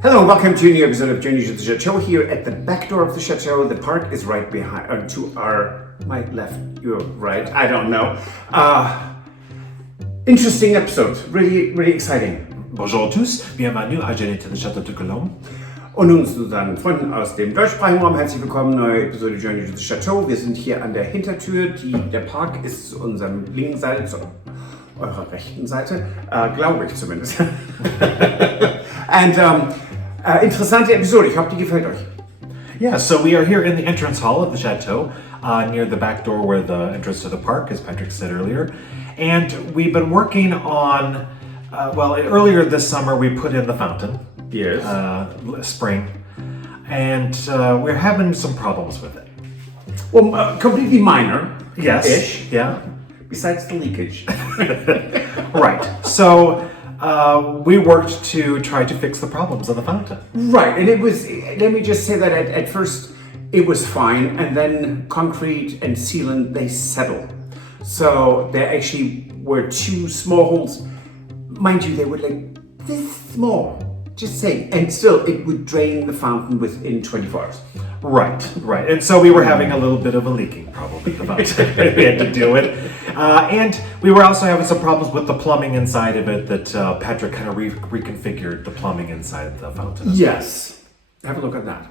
Hello and welcome to a new episode of Journées du Château here at the back door of the Chateau. The park is right behind, to my left, your right, I don't know. Interesting episode, really exciting. Bonjour à tous, bienvenue à Journées du Château de Cologne. Und nun zu unseren Freunden aus dem deutschsprachigen Raum, herzlich willkommen, neue Episode Journées du Château. Wir sind hier an der Hintertür, der Park ist zu unserem linken Seite, zu eurer rechten Seite, glaube ich zumindest. And interessante Episode, ich hoffe, die gefällt euch. Yeah, so we are here in the entrance hall of the Chateau, near the back door where the entrance to the park, as Patrick said earlier. And we've been working on, earlier this summer we put in the fountain. Yes. Spring. And we're having some problems with it. Well, completely minor. Yes. Ish. Yeah. Besides the leakage. Right. So we worked to try to fix the problems of the fountain. Right, and it was, let me just say that at first it was fine, and then concrete and sealant, they settle. So there actually were two small holes. Mind you, they were like this small, just saying, and still it would drain the fountain within 24 hours. Right. And so we were having a little bit of a leaking problem with the fountain that we had to deal with. And we were also having some problems with the plumbing inside of it that Patrick kind of reconfigured the plumbing inside the fountain. Yes. Have a look at that.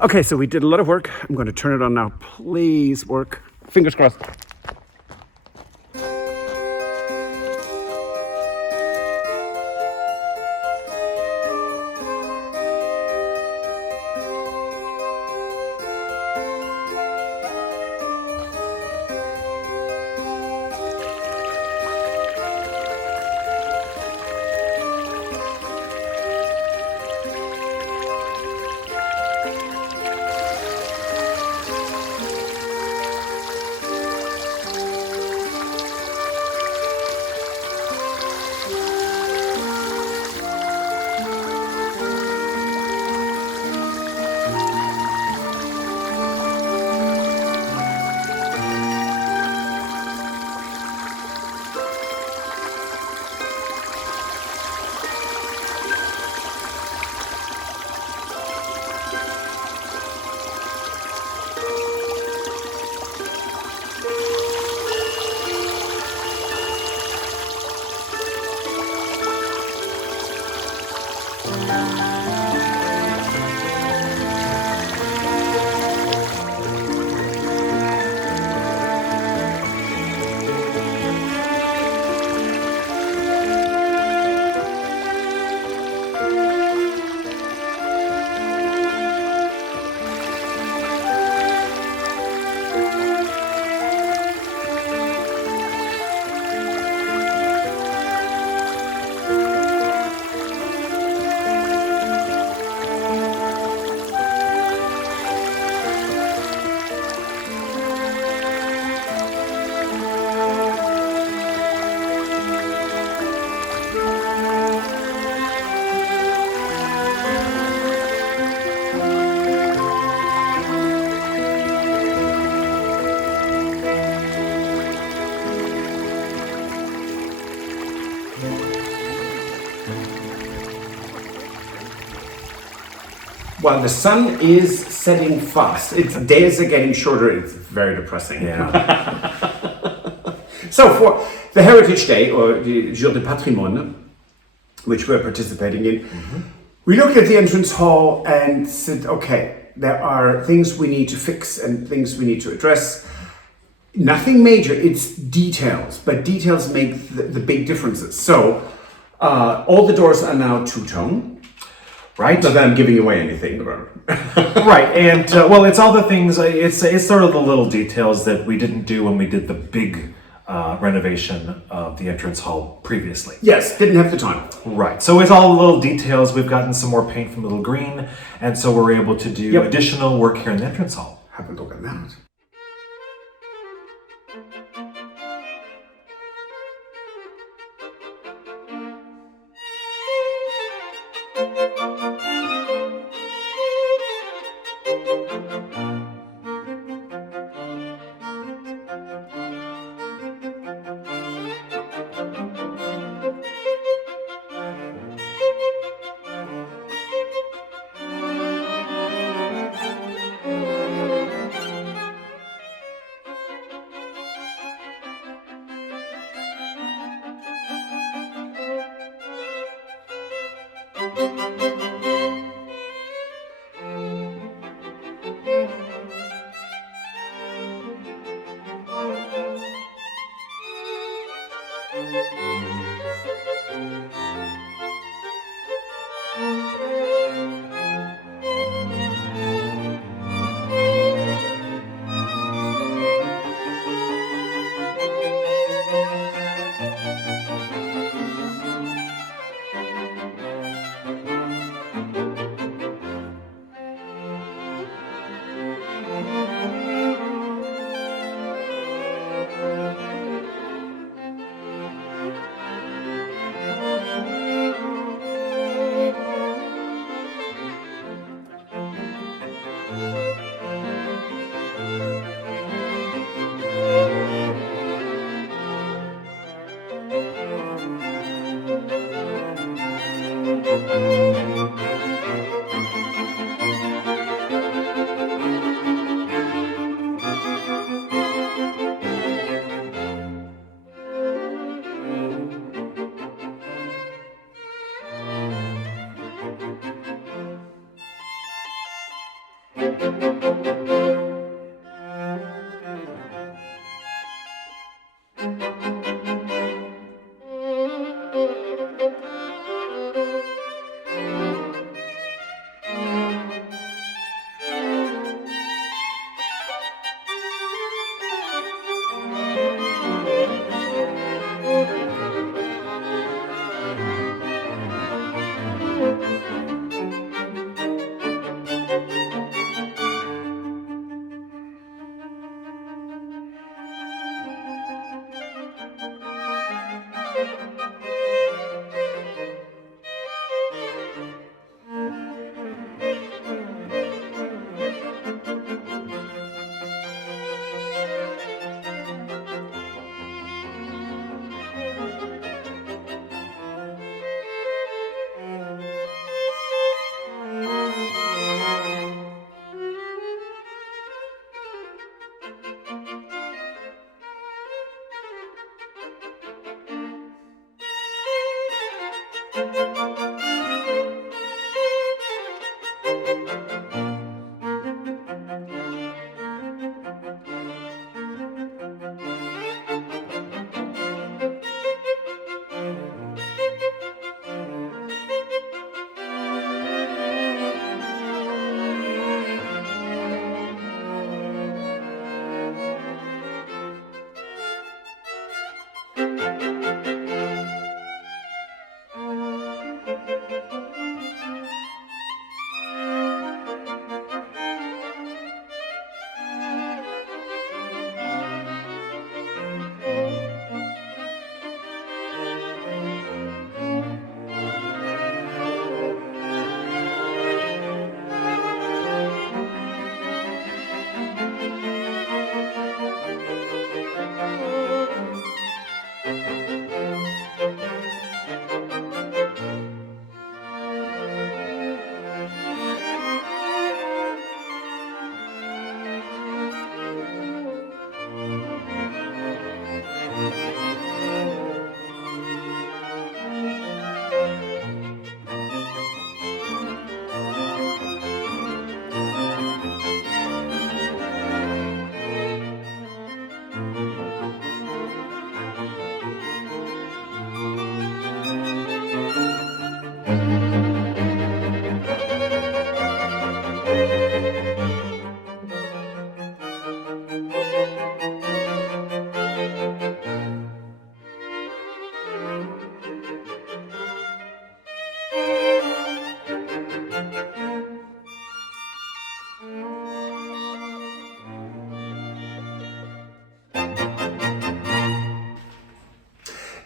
Okay, so we did a lot of work. I'm going to turn it on now. Please work. Fingers crossed. Well, the sun is setting fast. Its days are getting shorter. It's very depressing. Yeah. So for the Heritage Day, or the Journées du Patrimoine, which we're participating in, we looked at the entrance hall and said, okay, there are things we need to fix and things we need to address. Nothing major, it's details, but details make the big differences. So all the doors are now two-tone. Right. Not that I'm giving away anything. Right, and well, it's all the things, it's sort of the little details that we didn't do when we did the big renovation of the entrance hall previously. Yes, didn't have the time. Right, so it's all the little details. We've gotten some more paint from Little Green, and so we're able to do additional work here in the entrance hall. Have a look at that.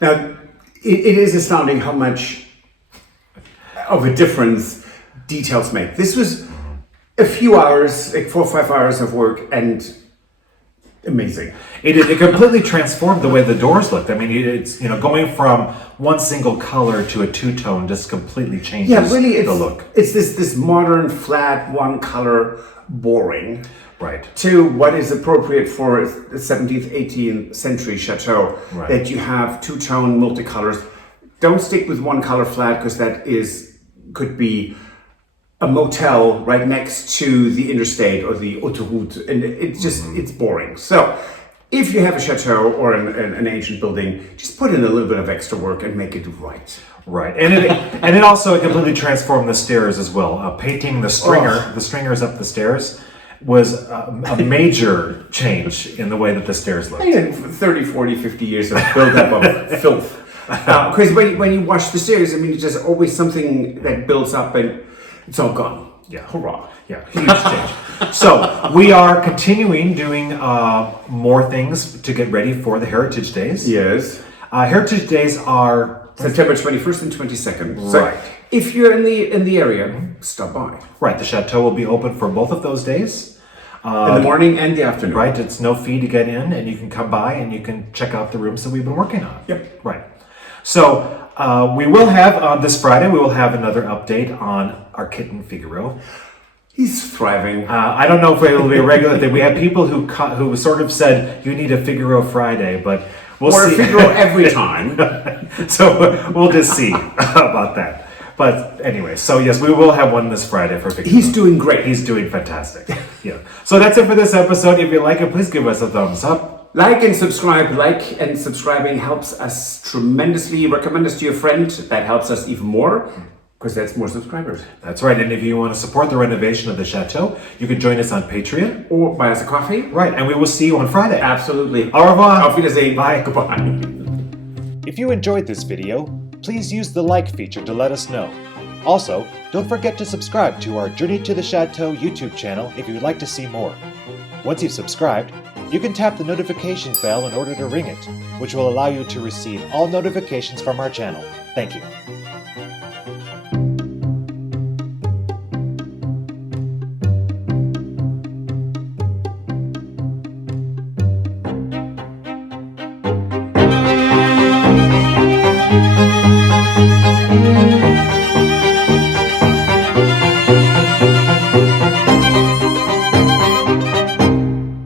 Now, it is astounding how much of a difference details make. This was a few hours, like 4 or 5 hours of work, and amazing. It completely transformed the way the doors looked. I mean, it's going from one single color to a two-tone just completely changes the look. It's this modern, flat, one color, boring. Right. To what is appropriate for the 17th, 18th century chateau, right, that you have two-tone multicolors. Don't stick with one color flat because that is could be a motel right next to the interstate or the autoroute, and it's boring. So if you have a chateau or an ancient building, just put in a little bit of extra work and make it right. Right, and it also completely transformed the stairs as well. Painting the stringers up the stairs was a major change in the way that the stairs look. 30, 40, 50 years of build-up of filth. Because when you wash the stairs, I mean, it's just always something that builds up and it's all gone. Yeah. Hurrah. Yeah, huge change. So we are continuing doing more things to get ready for the Heritage Days. Yes. Heritage Days are September 21st and 22nd. Right. So if you're in the area, stop by. Right, the Chateau will be open for both of those days. In the morning and the afternoon. Right, it's no fee to get in, and you can come by and you can check out the rooms that we've been working on. Yep. Right. So we will have, this Friday, we will have another update on our kitten Figaro. He's thriving. I don't know if it will be a regular thing. We had people who sort of said, you need a Figaro Friday, but we'll see. Or a Figaro every time. So we'll just see about that. But anyway, so yes, we will have one this Friday for Figaro. He's doing great. He's doing fantastic. Yeah. So that's it for this episode. If you like it, please give us a thumbs up. Like and subscribe. Like and subscribing helps us tremendously. Recommend us to your friend. That helps us even more because that's more subscribers. That's right. And if you want to support the renovation of the Chateau, you can join us on Patreon. Or buy us a coffee. Right. And we will see you on Friday. Absolutely. Au revoir. Auf Wiedersehen. Bye. Goodbye. If you enjoyed this video, please use the like feature to let us know. Also, don't forget to subscribe to our Journey to the Chateau YouTube channel if you would like to see more. Once you've subscribed, you can tap the notification bell in order to ring it, which will allow you to receive all notifications from our channel. Thank you.